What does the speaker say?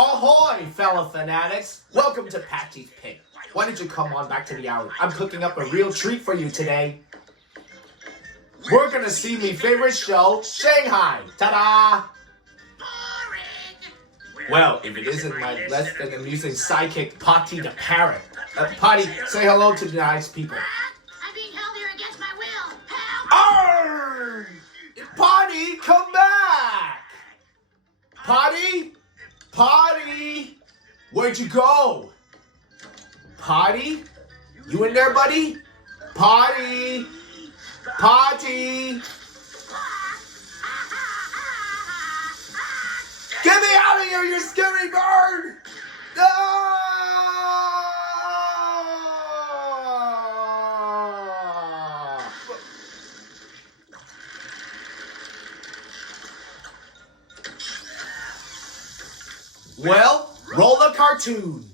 Ahoy, fellow fanatics! Welcome to Patchy's Pig. Why don't you come on back to the alley? I'm cooking up a real treat for you today. We're gonna see me favorite show, Shanghaied. Ta-da! Well, if it isn't my less than amusing sidekick, Patchy the parrot. Patty, say hello to the nice people. I'm being held here against my will. Help! Arrgh! Patty, come back! Patty? Patty! Where'd you go? Patty? You in there, buddy? Patty! Patty! Get me out of here, you scary bird! Ah! Well, roll the cartoon.